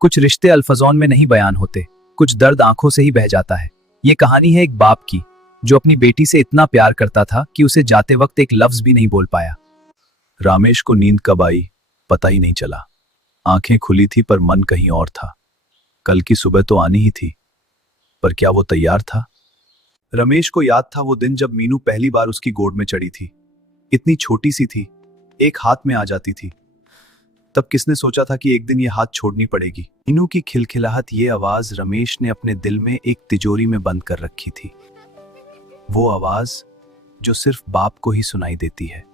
कुछ रिश्ते अल्फाजों में नहीं बयान होते, कुछ दर्द आंखों से ही बह जाता है। ये कहानी है एक बाप की जो अपनी बेटी से इतना प्यार करता था कि उसे जाते वक्त एक लफ्ज भी नहीं बोल पाया। रामेश को नींद कब आई पता ही नहीं चला। आंखें खुली थी पर मन कहीं और था। कल की सुबह तो आनी ही थी, पर क्या वो तैयार था? रमेश को याद था वो दिन जब मीनू पहली बार उसकी गोद में चढ़ी थी। इतनी छोटी सी थी, एक हाथ में आ जाती थी। तब किसने सोचा था कि एक दिन ये हाथ छोड़नी पड़ेगी। मीनू की खिलखिलाहट, ये आवाज रमेश ने अपने दिल में एक तिजोरी में बंद कर रखी थी। वो आवाज जो सिर्फ बाप को ही सुनाई देती है।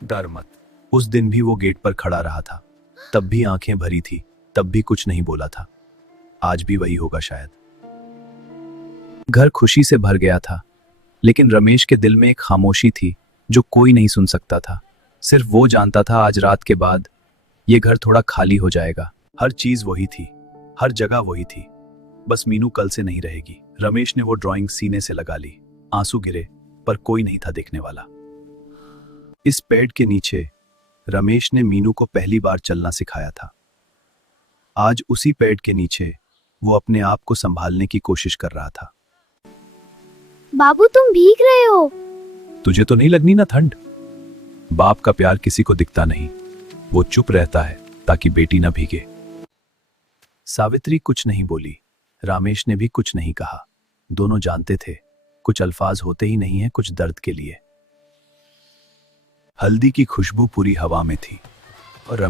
डर मत। उस दिन भी वो गेट पर खड़ा रहा था, तब भी आंखें भरी थी, तब भी कुछ नहीं बोला था। आज भी वही होगा शायद। घर खुशी से भर गया था, लेकिन रमेश के दिल में एक खामोशी थी जो कोई नहीं सुन सकता था। सिर्फ वो जानता था आज रात के बाद ये घर थोड़ा खाली हो जाएगा। हर चीज वही थी, हर जगह वही थी, बस मीनू कल से नहीं रहेगी। रमेश ने वो ड्राइंग सीने से लगा ली। आंसू गिरे पर कोई नहीं था देखने वाला। इस पेड़ के नीचे रमेश ने मीनू को पहली बार चलना सिखाया था। आज उसी पेड़ के नीचे वो अपने आप को संभालने की कोशिश कर रहा था। बाबू तुम भीग रहे हो। तुझे तो नहीं लगनी ना ठंड? बाप का प्यार किसी को दिखता नहीं, वो चुप रहता है ताकि बेटी ना भीगे। सावित्री कुछ नहीं बोली, रामेश ने भी कुछ नहीं कहा। दोनों जानते थे कुछ अल्फाज होते ही नहीं है कुछ दर्द के लिए। हल्दी की खुशबू पूरी हवा में थी और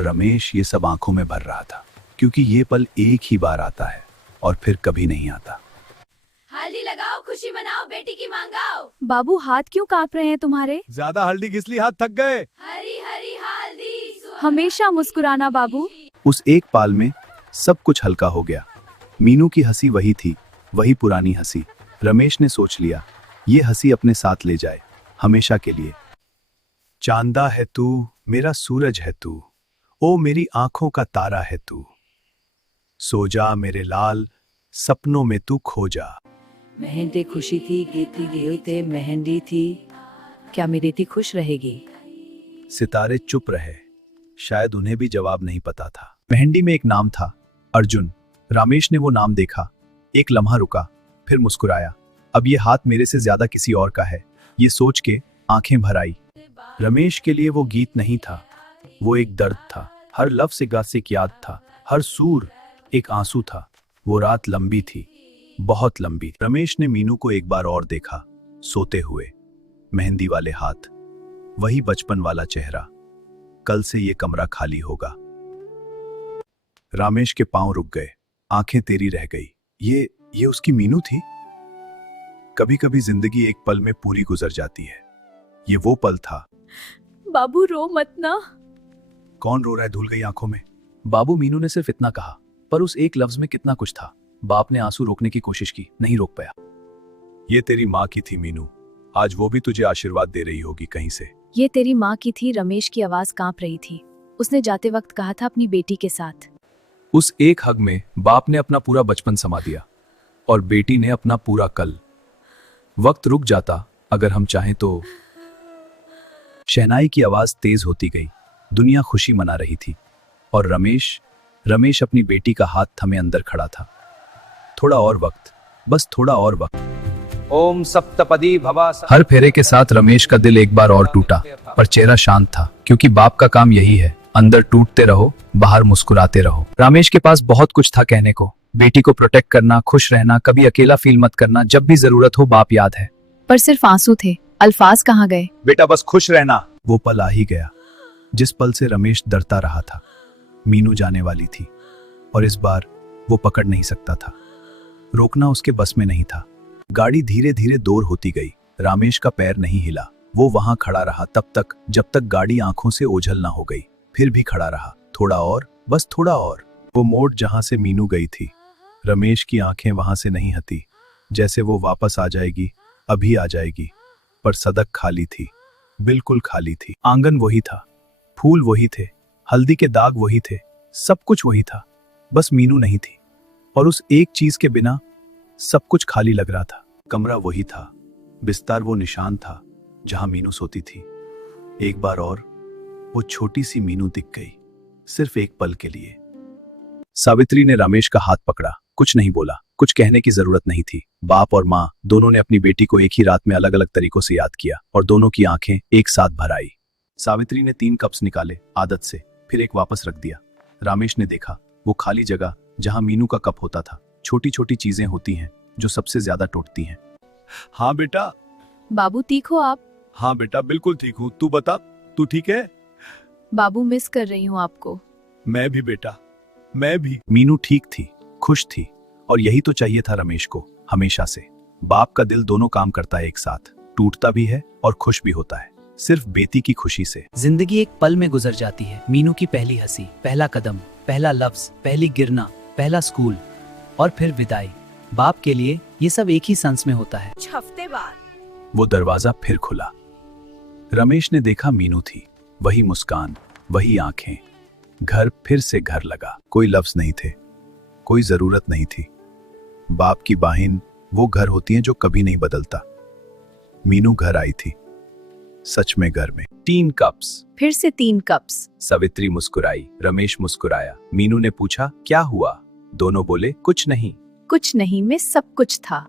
रमेश ये सब आंखों में भर रहा था, क्योंकि ये पल एक ही बार आता है और फिर कभी नहीं आता। हल्दी लगाओ, खुशी मनाओ, बेटी की मांगाओ। बाबू हाथ क्यों कांप रहे हैं तुम्हारे? ज्यादा हल्दी घिसली, हाथ थक गए। हरी हरी हल्दी, हमेशा मुस्कुराना बाबू। उस एक पाल में सब कुछ हल्का हो गया। मीनू की हंसी वही थी, वही पुरानी हंसी। रमेश ने सोच लिया ये हंसी अपने साथ ले जाए हमेशा के लिए। चांदा है तू, मेरा सूरज है तू, ओ मेरी आंखों का तारा है तू, सो जा मेरे लाल, सपनों में तू खो जा। मेहंदी खुशी थी, गीती गीते मेहंदी थी, क्या मेरी बेटी खुश रहेगी? सितारे चुप रहे, शायद उन्हें भी जवाब नहीं पता था। मेहंदी में एक नाम था, अर्जुन। रामेश ने वो नाम देखा, एक लम्हा रुका, फिर मुस्कुराया। अब ये हाथ मेरे से ज्यादा किसी और का है, ये सोच के आंखें भर आई। रमेश के लिए वो गीत नहीं था, वो एक दर्द था। हर लफ्ज एक गात से एक याद था, हर सूर एक आंसू था। वो रात लंबी थी, बहुत लंबी। रमेश ने मीनू को एक बार और देखा, सोते हुए। मेहंदी वाले हाथ, वही बचपन वाला चेहरा। कल से ये कमरा खाली होगा। रामेश के पांव रुक गए, आंखें तेरी रह गई। ये उसकी मीनू थी। कभी कभी जिंदगी एक पल में पूरी गुजर जाती है, ये वो पल था। बाबू रो मत ना। कौन रो रहा है? धुल गई आंखों में। बाबू, मीनू ने सिर्फ इतना कहा, पर उस एक लफ्ज में कितना कुछ था। बाप ने आंसू रोकने की कोशिश की, नहीं रोक पाया। ये तेरी माँ की थी मीनू, आज वो भी तुझे आशीर्वाद दे रही होगी कहीं से। ये तेरी माँ की थी। रमेश की आवाज कांप रही थी। उसने जाते वक्त कहा था अपनी बेटी के साथ। उस एक हग में बाप ने अपना पूरा बचपन समा दिया और बेटी ने अपना पूरा कल। वक्त रुक जाता अगर हम चाहें तो। शहनाई की आवाज तेज होती गई। दुनिया खुशी मना रही थी और रमेश अपनी बेटी का हाथ थमे अंदर खड़ा था। थोड़ा और वक्त, बस थोड़ा और वक्त। ओम सप्तपदी भवा। हर फेरे के साथ रमेश का दिल एक बार और टूटा, पर चेहरा शांत था, क्योंकि बाप का काम यही है, अंदर टूटते रहो, बाहर मुस्कुराते रहो। रमेश के पास बहुत कुछ था कहने को। बेटी को प्रोटेक्ट करना, खुश रहना, कभी अकेला फील मत करना, जब भी जरूरत हो बाप याद है। पर सिर्फ आंसू थे, अल्फाज कहाँ गए? बेटा बस खुश रहना। वो पल आ ही गया, जिस पल से रमेश डरता रहा था। मीनू जाने वाली थी और इस बार वो पकड़ नहीं सकता था। रोकना उसके बस में नहीं था। गाड़ी धीरे धीरे दूर होती गई। रामेश का पैर नहीं हिला। वो वहां खड़ा रहा तब तक जब तक गाड़ी आंखों से ओझल ना हो गई। फिर भी खड़ा रहा, थोड़ा और, बस थोड़ा और। वो मोड़ जहां से मीनू गई थी, रमेश की आंखें वहां से नहीं हटी, जैसे वो वापस आ जाएगी, अभी आ जाएगी। पर सड़क खाली थी, बिल्कुल खाली थी। आंगन वही था, फूल वही थे, हल्दी के दाग वही थे, सब कुछ वही था, बस मीनू नहीं थी। और उस एक चीज के बिना सब कुछ खाली लग रहा था। कमरा वही था, बिस्तर वो निशान था जहां मीनू सोती थी। एक बार और वो छोटी सी मीनू दिख गई। सिर्फ एक पल के लिए। सावित्री ने रमेश का हाथ पकड़ा, कुछ नहीं बोला, कुछ कहने की जरूरत नहीं थी। बाप और माँ दोनों ने अपनी बेटी को एक ही रात में अलग अलग तरीकों से याद किया और दोनों की आंखें एक साथ भर आई। सावित्री ने 3 कप्स निकाले आदत से, फिर एक वापस रख दिया। रमेश ने देखा वो खाली जगह जहां मीनू का कप होता था। छोटी छोटी चीजें होती हैं जो सबसे ज्यादा टूटती हैं। हाँ बेटा। बाबू ठीक हो आप? हाँ बेटा, बिल्कुल ठीक हूँ। तू बता, तू ठीक है? बाबू मिस कर रही हूँ आपको। मैं भी बेटा, मैं भी। मीनू ठीक थी, खुश थी, और यही तो चाहिए था रमेश को हमेशा से। बाप का दिल दोनों काम करता है एक साथ, टूटता भी है और खुश भी होता है, सिर्फ बेटी की खुशी से। जिंदगी एक पल में गुजर जाती है। मीनू की पहली हंसी, पहला कदम, पहला लफ्ज, पहली गिरना, पहला स्कूल और फिर विदाई। बाप के लिए ये सब एक ही सांस में होता है। कुछ हफ्ते बाद वो दरवाजा फिर खुला। रमेश ने देखा मीनू थी, वही मुस्कान, वही आंखें। घर फिर से घर लगा। कोई लफ्ज नहीं थे, कोई जरूरत नहीं थी। बाप की बाहिन वो घर होती है जो कभी नहीं बदलता। मीनू घर आई थी, सच में घर में। 3 कप्स, फिर से 3 कप्स। सावित्री मुस्कुराई, रमेश मुस्कुराया। मीनू ने पूछा क्या हुआ? दोनों बोले कुछ नहीं। कुछ नहीं में सब कुछ था।